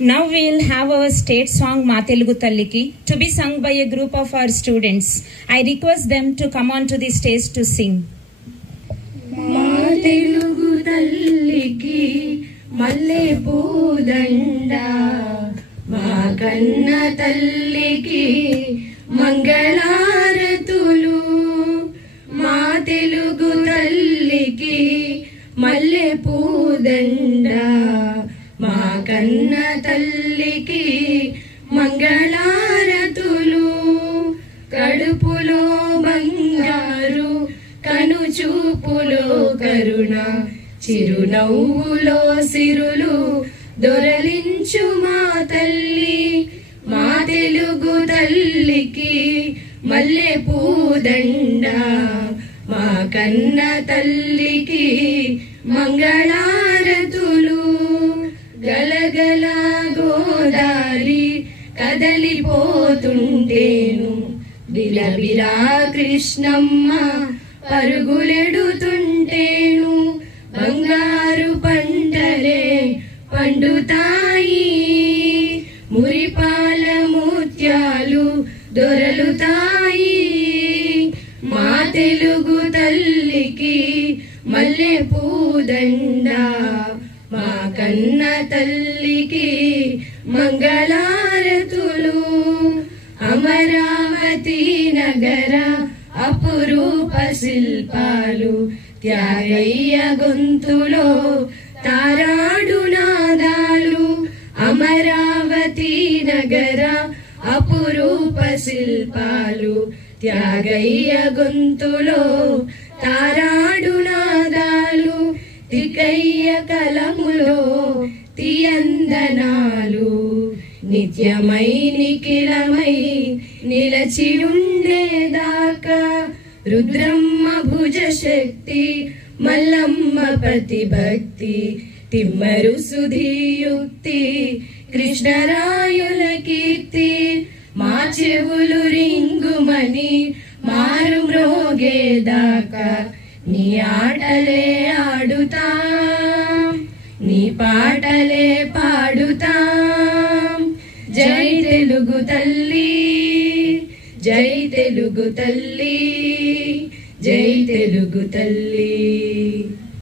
Now we will have our state song Ma Telugu Talliki to be sung by a group of our students. I request them to come on to the stage to sing. Ma Telugu Talliki Malle Pudanda Ma Kanna Talliki Mangalaratulu Ma Telugu Talliki Malle Pudanda మా కన్న తల్లికి మంగళారతులు కడుపులో బంగారు కనుచూపులో కరుణ చిరునవ్వులో సిరులు దొరలించు మా తల్లి మా తెలుగు తల్లికి మల్లె పూదండ మా కన్న తల్లికి మంగళారతులు గలగల గోదారి కదలిపోతుంటేను బిలబిలా కృష్ణమ్మ పరుగులెడుతుంటేను బంగారు పంటలే పండుతాయి మురిపాల ముత్యాలు దొరలుతాయి మా తెలుగు తల్లికి మల్లె పూదండ మా కన్న తల్లికి మంగళారతులు అమరావతి నగర అపురూప శిల్పాలు త్యాగయ్య గొంతులో తారాడు నాదాలు అమరావతి నగర అపురూప శిల్పాలు త్యాగయ్య గొంతులో తారాడు నాదాలు తికయ్య కలములో తియందనాలు నిత్యమై నిఖిలమై నిలచి ఉండేదాకా రుద్రమ్మ భుజ శక్తి మల్లమ్మ ప్రతిభక్తి తిమ్మరు సుధీయుక్తి కృష్ణరాయుల కీర్తి మా చెవులు రింగుమని మారు మ్రోగేదాకా నీ ఆటలే ఆడుతాం నీ పాటలే పాడుతాం జై తెలుగు తల్లి జై తెలుగు తల్లి జై తెలుగు తల్లి.